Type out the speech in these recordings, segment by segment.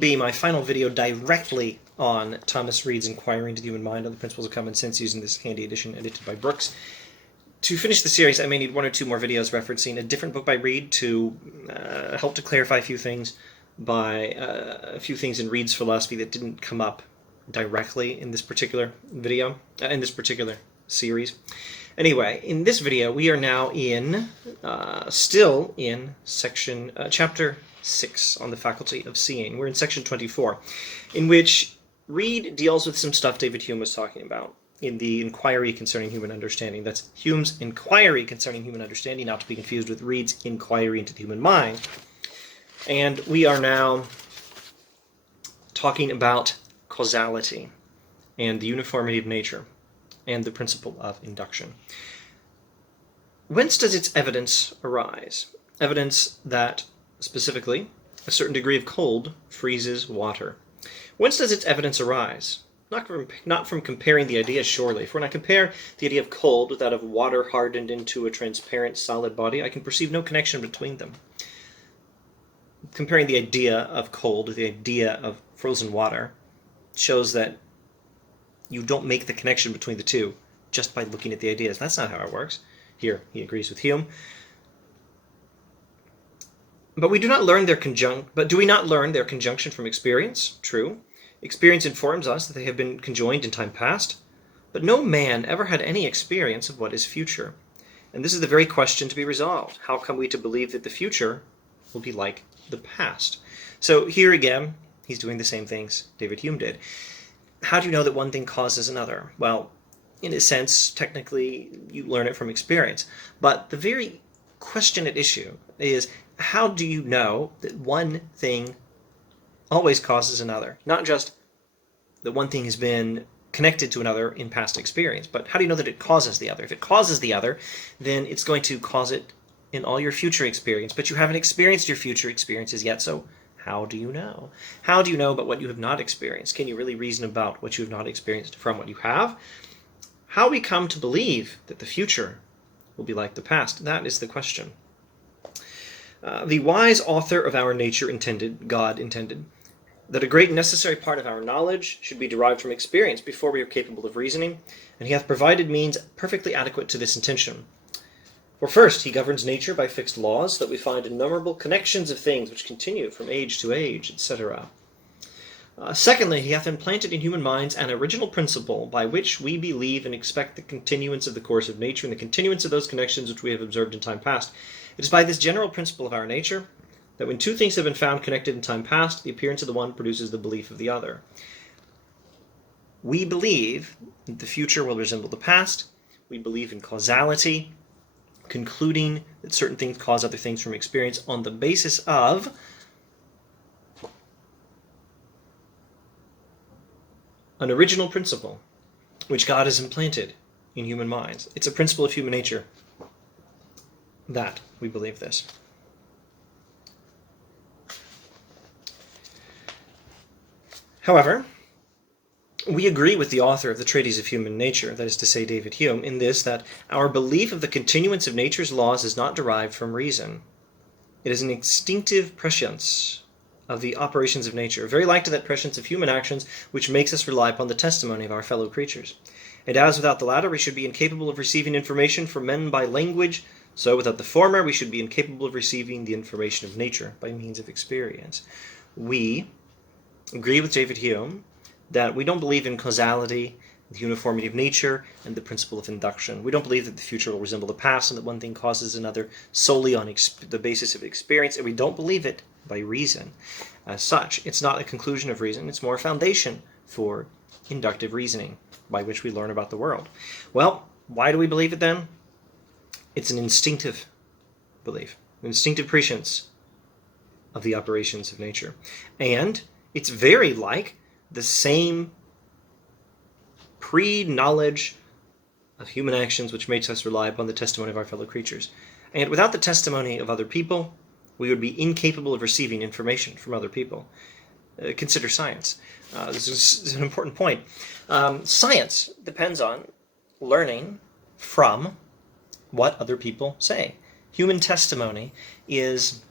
Be my final video directly on Thomas Reid's Inquiry into the Human Mind on the Principles of Common Sense using this handy edition edited by Brooks. To finish the series, I may need one or two more videos referencing a different book by Reid to help to clarify a few things in Reid's philosophy that didn't come up directly in this particular video, in this particular series. Anyway, in this video, we are now still in chapter 6 on the faculty of seeing. We're in section 24, in which Reid deals with some stuff David Hume was talking about in the Inquiry Concerning Human Understanding. That's Hume's Inquiry Concerning Human Understanding, not to be confused with Reid's Inquiry into the Human Mind. And we are now talking about causality and the uniformity of nature and the principle of induction. Whence does its evidence arise? Evidence that, specifically, a certain degree of cold freezes water. Whence does its evidence arise? Not from comparing the ideas, surely. For when I compare the idea of cold with that of water hardened into a transparent solid body, I can perceive no connection between them. Comparing the idea of cold with the idea of frozen water shows that you don't make the connection between the two just by looking at the ideas. That's not how it works. Here, he agrees with Hume. But do we not learn their conjunction from experience? True. Experience informs us that they have been conjoined in time past, but no man ever had any experience of what is future. And this is the very question to be resolved. How come we to believe that the future will be like the past? So here again, he's doing the same things David Hume did. How do you know that one thing causes another? Well, in a sense, technically, you learn it from experience. But the very question at issue is, how do you know that one thing always causes another? Not just that one thing has been connected to another in past experience, but how do you know that it causes the other? If it causes the other, then it's going to cause it in all your future experience, but you haven't experienced your future experiences yet, so how do you know? How do you know about what you have not experienced? Can you really reason about what you have not experienced from what you have? How we come to believe that the future will be like the past, that is the question. The wise author of our nature God intended, that a great necessary part of our knowledge should be derived from experience before we are capable of reasoning, and he hath provided means perfectly adequate to this intention. For first, he governs nature by fixed laws, that we find innumerable connections of things which continue from age to age, etc. Secondly, he hath implanted in human minds an original principle by which we believe and expect the continuance of the course of nature and the continuance of those connections which we have observed in time past. It is by this general principle of our nature that when two things have been found connected in time past, the appearance of the one produces the belief of the other. We believe that the future will resemble the past. We believe in causality, concluding that certain things cause other things from experience on the basis of an original principle which God has implanted in human minds. It's a principle of human nature that we believe this. However, we agree with the author of the Treatise of Human Nature, that is to say David Hume, in this, that our belief of the continuance of nature's laws is not derived from reason. It is an instinctive prescience of the operations of nature, very like to that prescience of human actions which makes us rely upon the testimony of our fellow creatures. And as without the latter we should be incapable of receiving information from men by language, so without the former we should be incapable of receiving the information of nature by means of experience. We agree with David Hume that we don't believe in causality, the uniformity of nature, and the principle of induction. We don't believe that the future will resemble the past and that one thing causes another solely on the basis of experience, and we don't believe it by reason. As such, it's not a conclusion of reason, it's more a foundation for inductive reasoning, by which we learn about the world. Well, why do we believe it then? It's an instinctive belief, an instinctive prescience of the operations of nature. And it's very like the same pre-knowledge of human actions which makes us rely upon the testimony of our fellow creatures. And without the testimony of other people, we would be incapable of receiving information from other people. Consider science. This is an important point. Science depends on learning from what other people say. Human testimony is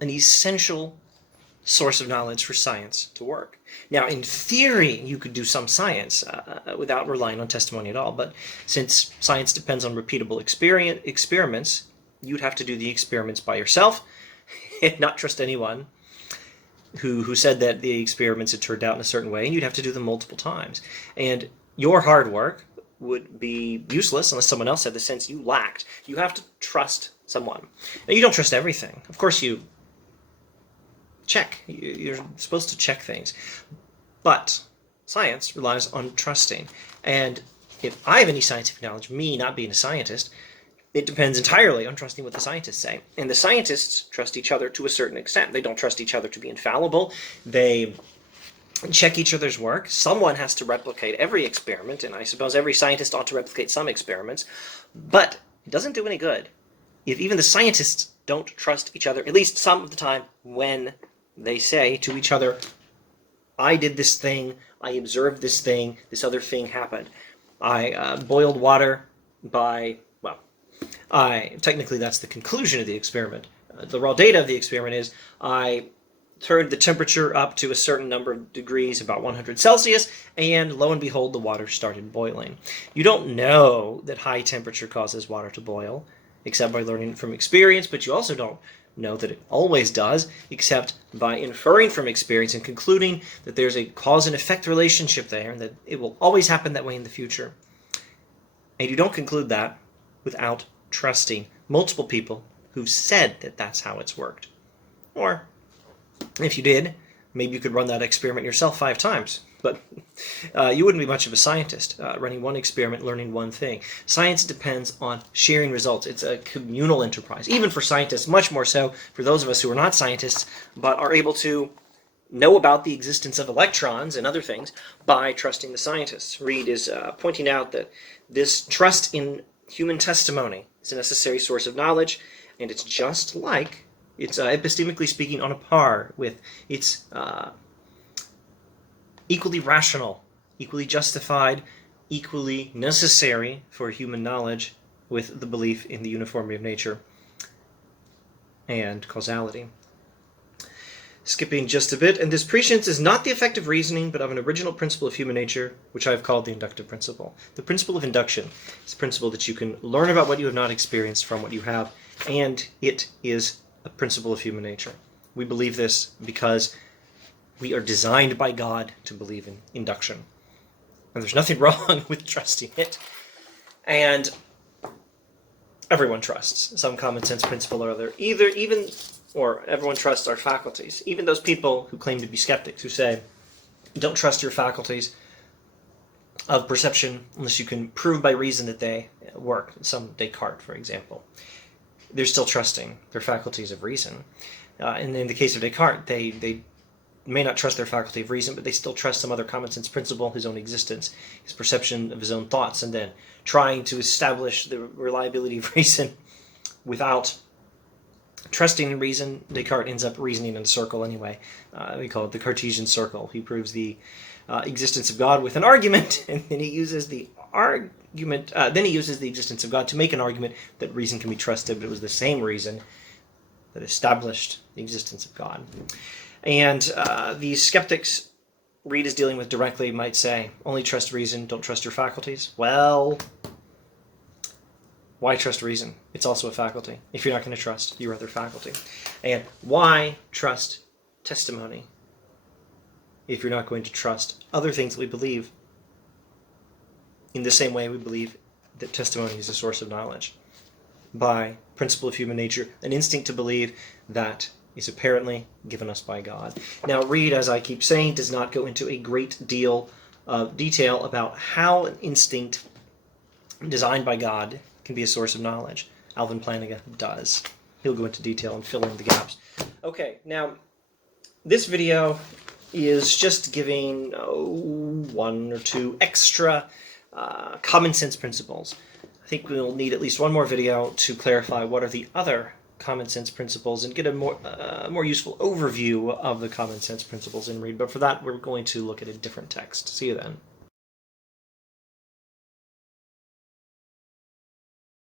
an essential source of knowledge for science to work. Now, in theory, you could do some science without relying on testimony at all, but since science depends on repeatable experiments, you'd have to do the experiments by yourself and not trust anyone who said that the experiments had turned out in a certain way, and you'd have to do them multiple times. And your hard work would be useless unless someone else had the sense you lacked. You have to trust someone. Now, you don't trust everything. Of course, you check. You're supposed to check things. But science relies on trusting. And if I have any scientific knowledge, me not being a scientist, it depends entirely on trusting what the scientists say. And the scientists trust each other to a certain extent. They don't trust each other to be infallible. They check each other's work. Someone has to replicate every experiment, and I suppose every scientist ought to replicate some experiments. But it doesn't do any good if even the scientists don't trust each other, at least some of the time, when they say to each other, I did this thing, I observed this thing, this other thing happened. I boiled water by, technically that's the conclusion of the experiment. The raw data of the experiment is I turned the temperature up to a certain number of degrees, about 100 Celsius, and lo and behold, the water started boiling. You don't know that high temperature causes water to boil, except by learning from experience, but you also don't know that it always does, except by inferring from experience and concluding that there's a cause and effect relationship there, and that it will always happen that way in the future. And you don't conclude that without trusting multiple people who've said that that's how it's worked. Or, if you did, maybe you could run that experiment yourself 5 times. But you wouldn't be much of a scientist running one experiment, learning one thing. Science depends on sharing results. It's a communal enterprise, even for scientists, much more so for those of us who are not scientists, but are able to know about the existence of electrons and other things by trusting the scientists. Reid is pointing out that this trust in human testimony is a necessary source of knowledge, and it's just like, it's epistemically speaking on a par with its equally rational, equally justified, equally necessary for human knowledge with the belief in the uniformity of nature and causality. Skipping just a bit, and this prescience is not the effect of reasoning, but of an original principle of human nature, which I have called the inductive principle. The principle of induction is a principle that you can learn about what you have not experienced from what you have, and it is a principle of human nature. We believe this because we are designed by God to believe in induction. And there's nothing wrong with trusting it. And everyone trusts some common sense principle or other. Or everyone trusts our faculties. Even those people who claim to be skeptics, who say, don't trust your faculties of perception unless you can prove by reason that they work. Some Descartes, for example. They're still trusting their faculties of reason. And in the case of Descartes, they may not trust their faculty of reason, but they still trust some other common sense principle, his own existence, his perception of his own thoughts, and then trying to establish the reliability of reason without trusting in reason. Descartes ends up reasoning in a circle anyway. We call it the Cartesian circle. He proves the existence of God with an argument, and then he uses the existence of God to make an argument that reason can be trusted, but it was the same reason that established the existence of God. And these skeptics Reid is dealing with directly might say, only trust reason, don't trust your faculties. Well, why trust reason? It's also a faculty. If you're not going to trust your other faculty. And why trust testimony if you're not going to trust other things that we believe in the same way we believe that testimony is a source of knowledge? By principle of human nature, an instinct to believe that is apparently given us by God. Now, Reid, as I keep saying, does not go into a great deal of detail about how an instinct designed by God can be a source of knowledge. Alvin Plantinga does. He'll go into detail and fill in the gaps. Okay, now, this video is just giving 1 or 2 extra common sense principles. I think we'll need at least one more video to clarify what are the other common sense principles and get a more useful overview of the common sense principles in Reid. But for that, we're going to look at a different text. See you then.